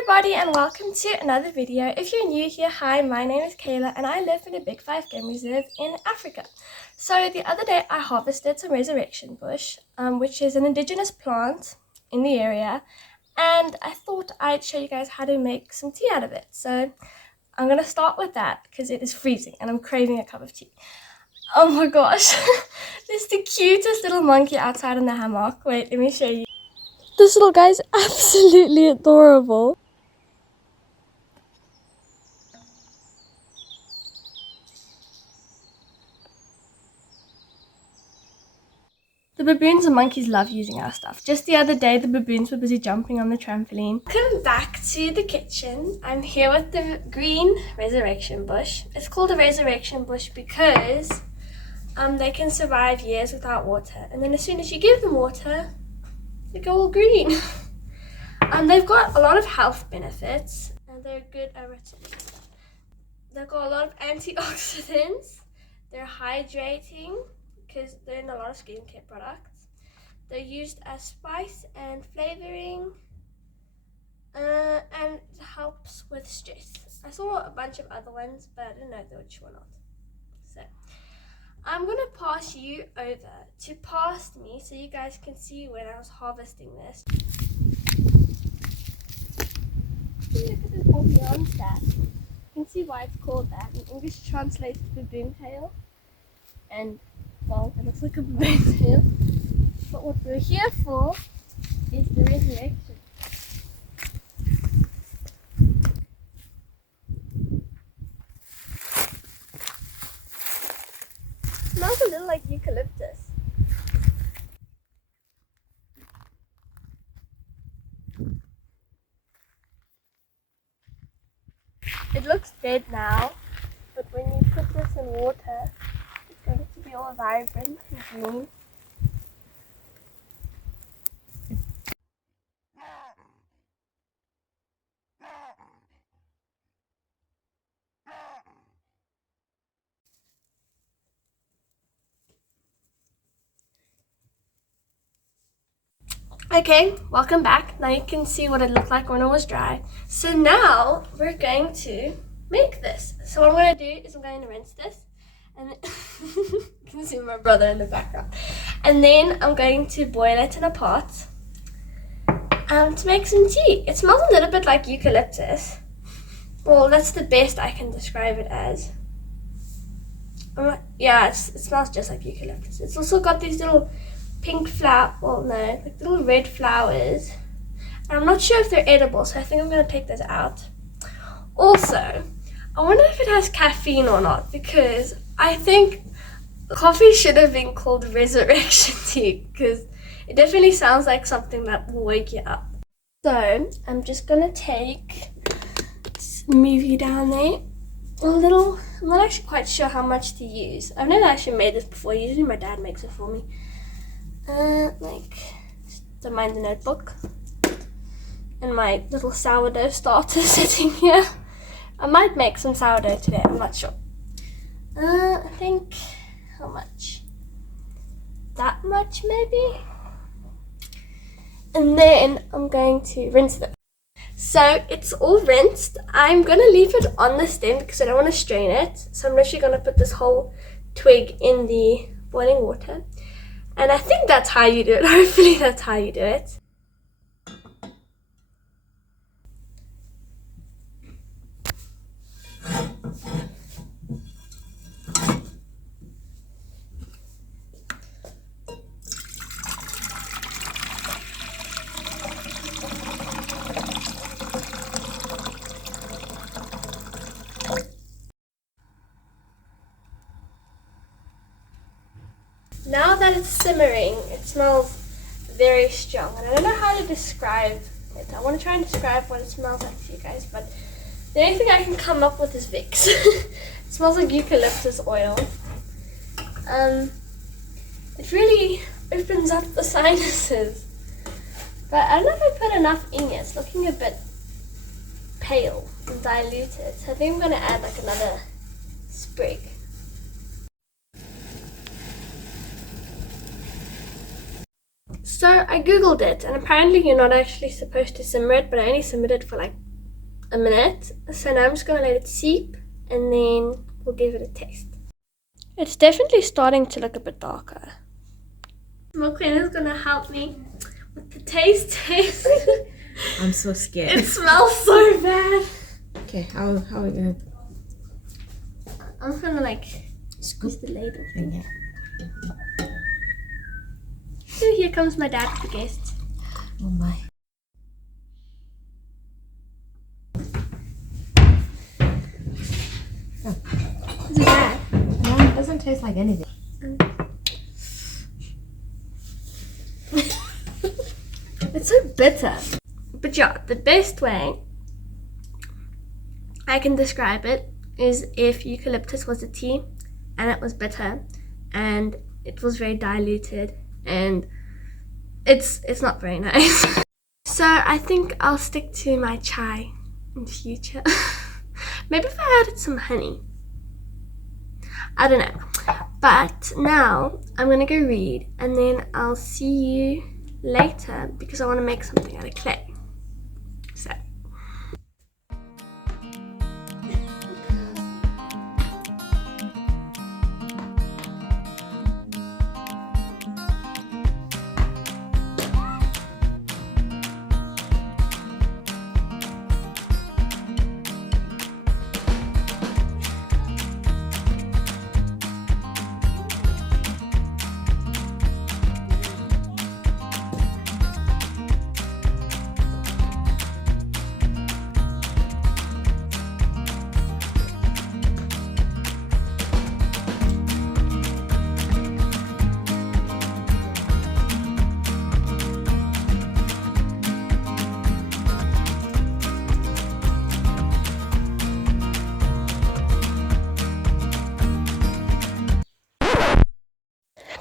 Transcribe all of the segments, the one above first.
everybody and welcome to another video. If you're new here, hi, my name is Kayla and I live in a Big 5 game reserve in Africa. So the other day I harvested some resurrection bush, which is an indigenous plant in the area, and I thought I'd show you guys how to make some tea out of it. So I'm going to start with that because it is freezing and I'm craving a cup of tea. Oh my gosh, there's the cutest little monkey outside in the hammock. Wait, let me show you. This little guy is absolutely adorable. The baboons and monkeys love using our stuff. Just the other day, the baboons were busy jumping on the trampoline. Welcome back to the kitchen. I'm here with the green resurrection bush. It's called a resurrection bush because they can survive years without water. And then as soon as you give them water, they go all green. They've got a lot of health benefits and they're good They've got a lot of antioxidants. They're hydrating because they're in a lot of skincare products. They're used as spice and flavoring, and it helps with stress. I saw a bunch of other ones, but I didn't know which one not. So I'm gonna pass you over to past me so you guys can see when I was harvesting this. Look at this whole yarn stack. You can see why it's called that. In English translates to baboon tail, and well, it looks like a baboon tail. But what we're here for is the resurrection. It smells a little like eucalyptus. It looks dead now, but when you put this in water, it's going to be all vibrant and green. Okay, welcome back. Now you can see what it looked like when it was dry. So now we're going to make this. So what I'm going to do is I'm going to rinse this. And you can see my brother in the background. And then I'm going to boil it in a pot to make some tea. It smells a little bit like eucalyptus. Well, that's the best I can describe it as. Yeah, it smells just like eucalyptus. It's also got these little pink flower, well no, like little red flowers. And I'm not sure if they're edible, so I think I'm going to take those out. Also, I wonder if it has caffeine or not, because I think coffee should have been called resurrection tea, because it definitely sounds like something that will wake you up. So, I'm just going to move you down there a little. I'm not actually quite sure how much to use. I've never actually made this before. Usually my dad makes it for me. Don't mind the notebook. And my little sourdough starter sitting here. I might make some sourdough today, I'm not sure. I think, how much? That much maybe? And then I'm going to rinse them. So it's all rinsed. I'm going to leave it on the stem because I don't want to strain it. So I'm literally going to put this whole twig in the boiling water. And I think that's how you do it. Hopefully that's how you do it. Now that it's simmering, it smells very strong, and I don't know how to describe it. I want to try and describe what it smells like to you guys, but the only thing I can come up with is Vicks. It smells like eucalyptus oil. It really opens up the sinuses, but I don't know if I put enough in it. It's looking a bit pale and diluted, so I think I'm going to add like another sprig. So I googled it, and apparently you're not actually supposed to simmer it, but I only simmered it for like a minute. So now I'm just going to let it seep and then we'll give it a taste. It's definitely starting to look a bit darker. My queen is going to help me with the taste test. I'm so scared. It smells so bad. Okay, how are we gonna? I'm just gonna like scoop the ladle thing. Yeah. So here comes my dad with the guests. Oh my. Is it bad? No, it doesn't taste like anything. It's so bitter. But yeah, the best way I can describe it is if eucalyptus was a tea and it was bitter and it was very diluted and it's not very nice. So I think I'll stick to my chai in the future. Maybe if I added some honey. I don't know. But now I'm gonna go read and then I'll see you later because I want to make something out of clay. So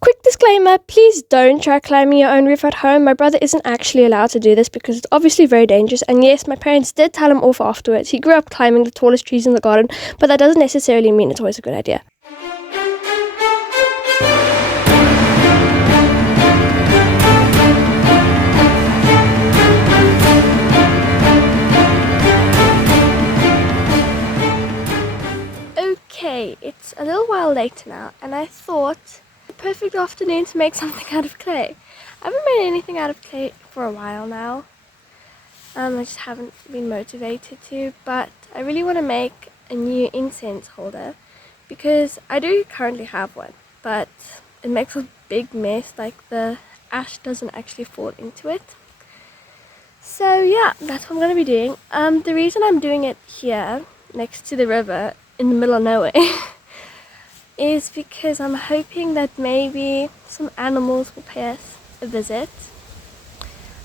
quick disclaimer, please don't try climbing your own roof at home. My brother isn't actually allowed to do this because it's obviously very dangerous. And yes, my parents did tell him off afterwards. He grew up climbing the tallest trees in the garden, but that doesn't necessarily mean it's always a good idea. Okay, it's a little while later now, and I thought perfect afternoon to make something out of clay. I haven't made anything out of clay for a while now. I just haven't been motivated to, but I really want to make a new incense holder because I do currently have one, but it makes a big mess, like the ash doesn't actually fall into it. So yeah, that's what I'm going to be doing. The reason I'm doing it here next to the river in the middle of nowhere is because I'm hoping that maybe some animals will pay us a visit.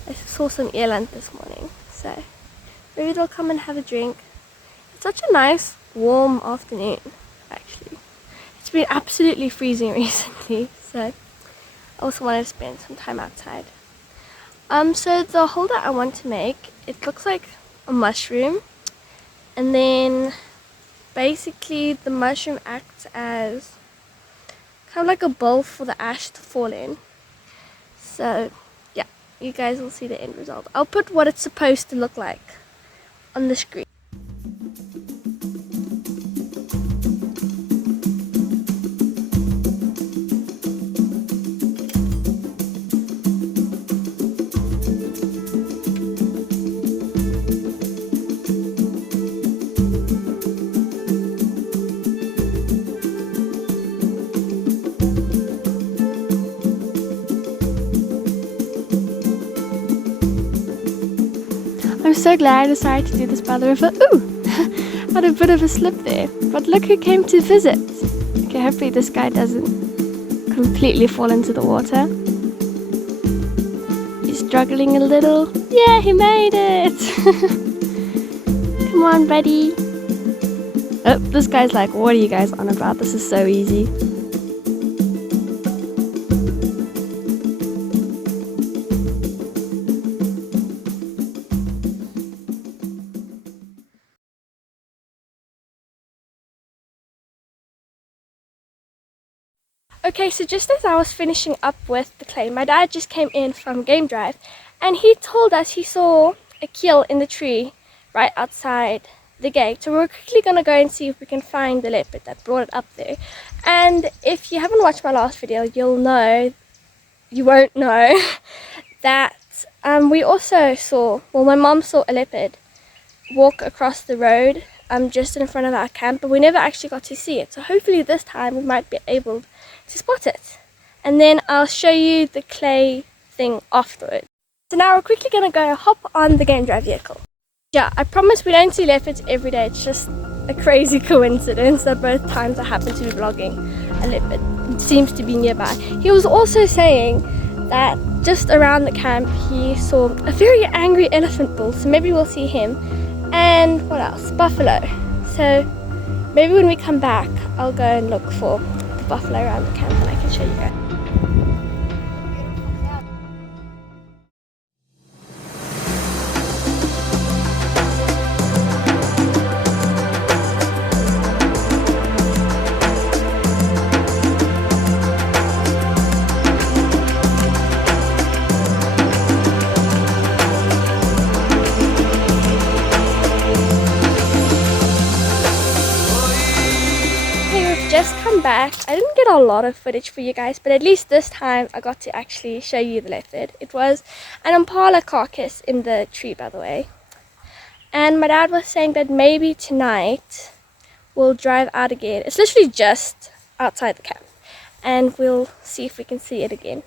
I saw some eland this morning, so maybe they'll come and have a drink. It's such a nice warm afternoon actually. It's been absolutely freezing recently, so I also wanted to spend some time outside. So the holder I want to make, it looks like a mushroom, and then basically the mushroom acts as kind of like a bowl for the ash to fall in. So yeah, you guys will see the end result. I'll put what it's supposed to look like on the screen. I'm so glad I decided to do this by the river. Ooh, had a bit of a slip there. But look who came to visit. Okay, hopefully this guy doesn't completely fall into the water. He's struggling a little. Yeah, he made it. Come on, buddy. Oh, this guy's like, what are you guys on about? This is so easy. Okay, so just as I was finishing up with the clay, my dad just came in from game drive and he told us he saw a keel in the tree right outside the gate. So we're quickly gonna go and see if we can find the leopard that brought it up there. And if you haven't watched my last video, you won't know that we also saw, well, my mom saw a leopard walk across the road just in front of our camp, but we never actually got to see it. So hopefully this time we might be able to spot it. And then I'll show you the clay thing afterwards. So now we're quickly gonna go hop on the game drive vehicle. Yeah, I promise we don't see leopards every day. It's just a crazy coincidence that both times I happen to be vlogging, a leopard seems to be nearby. He was also saying that just around the camp he saw a very angry elephant bull, so maybe we'll see him. And what else? Buffalo. So maybe when we come back I'll go and look for the buffalo around the camp and I can show you guys. Just come back. I didn't get a lot of footage for you guys, but at least this time I got to actually show you the leopard. It was an impala carcass in the tree, by the way. And my dad was saying that maybe tonight we'll drive out again. It's literally just outside the camp, and we'll see if we can see it again.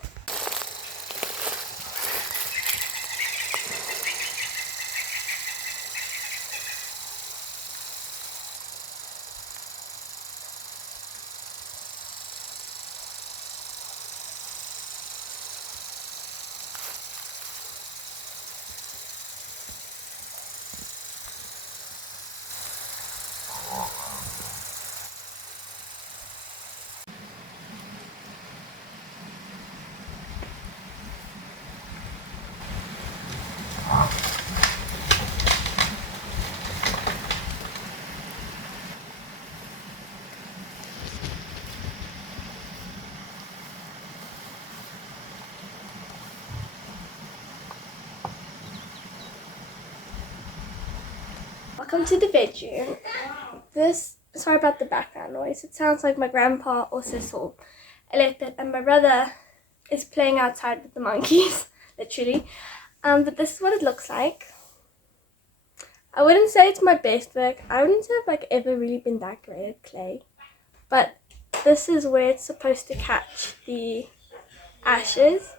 Welcome to the bedroom. Sorry about the background noise. It sounds like my grandpa also saw a leopard and my brother is playing outside with the monkeys, literally. But this is what it looks like. I wouldn't say it's my best work. I wouldn't say I've ever really been that great at clay. But this is where it's supposed to catch the ashes.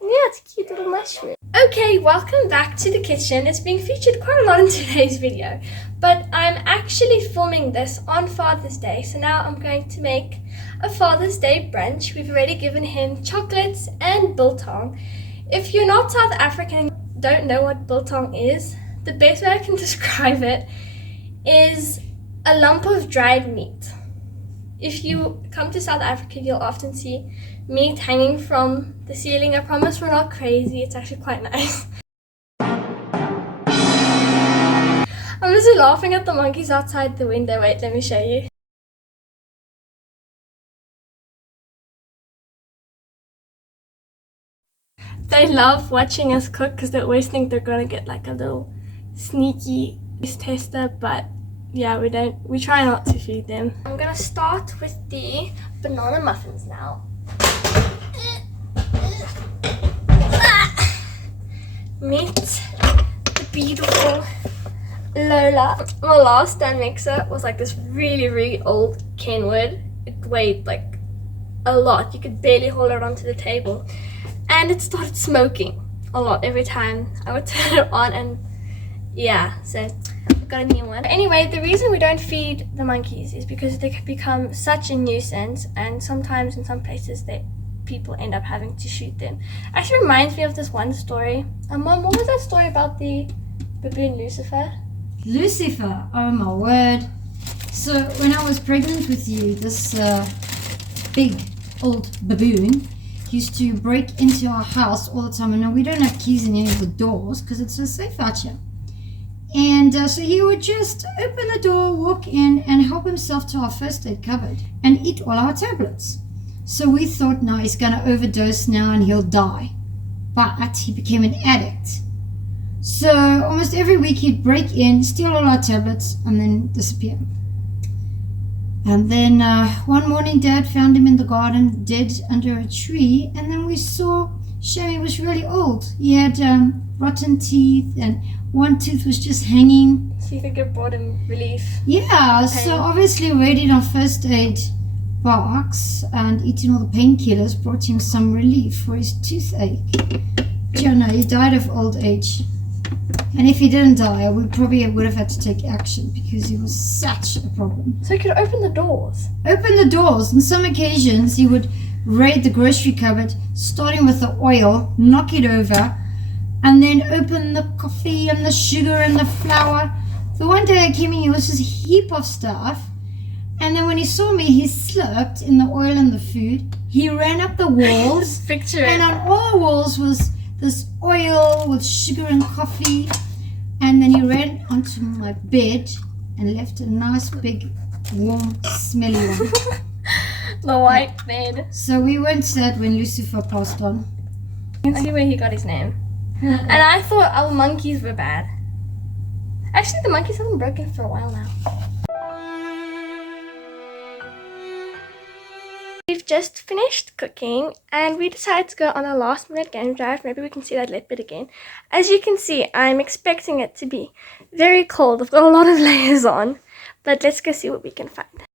And yeah, it's a cute little mushroom. Okay, welcome back to the kitchen. It's being featured quite a lot in today's video, but I'm actually filming this on Father's Day, so now I'm going to make a Father's Day brunch. We've already given him chocolates and biltong. If you're not South African and don't know what biltong is, the best way I can describe it is a lump of dried meat. If you come to South Africa, you'll often see meat hanging from the ceiling. I promise we're not crazy, it's actually quite nice. I'm just laughing at the monkeys outside the window. Wait, let me show you. They love watching us cook because they always think they're gonna get like a little sneaky tester, but yeah, we try not to feed them. I'm gonna start with the banana muffins now. Meet the beautiful Lola. My last stand mixer was like this really, really old Kenwood. It weighed like a lot. You could barely hold it onto the table. And it started smoking a lot every time I would turn it on, and yeah, so I've got a new one. Anyway, the reason we don't feed the monkeys is because they can become such a nuisance, and sometimes in some places people end up having to shoot them. Actually reminds me of this one story. Mom, what was that story about the baboon Lucifer? Lucifer, oh my word. So when I was pregnant with you, this big old baboon used to break into our house all the time. And now we don't have keys in any of the doors because it's so safe out here. And so he would just open the door, walk in, and help himself to our first aid cupboard and eat all our tablets. So we thought, now he's going to overdose now and he'll die. But he became an addict. So almost every week he'd break in, steal all our tablets, and then disappear. And then one morning Dad found him in the garden, dead under a tree, and then we saw Sherry was really old. He had rotten teeth, and one tooth was just hanging. So you think it brought him relief? Yeah, so obviously reading our first aid box and eating all the painkillers brought him some relief for his toothache. Jonah, he died of old age. And if he didn't die, we probably would have had to take action because he was such a problem. So he could open the doors. Open the doors. On some occasions, he would raid the grocery cupboard, starting with the oil, knock it over, and then open the coffee and the sugar and the flour. The one day I came in, he was just a heap of stuff. And then when he saw me, he slipped in the oil and the food. He ran up the walls. Picture it. And on all the walls was this oil with sugar and coffee. And then he ran onto my bed and left a nice big warm smelly one. The white bed. So we weren't sad when Lucifer passed on. I see where he got his name. And I thought our monkeys were bad. Actually, the monkeys haven't broken for a while now. We've just finished cooking and we decided to go on a last minute game drive. Maybe we can see that leopard again. As you can see, I'm expecting it to be very cold. I've got a lot of layers on, but let's go see what we can find.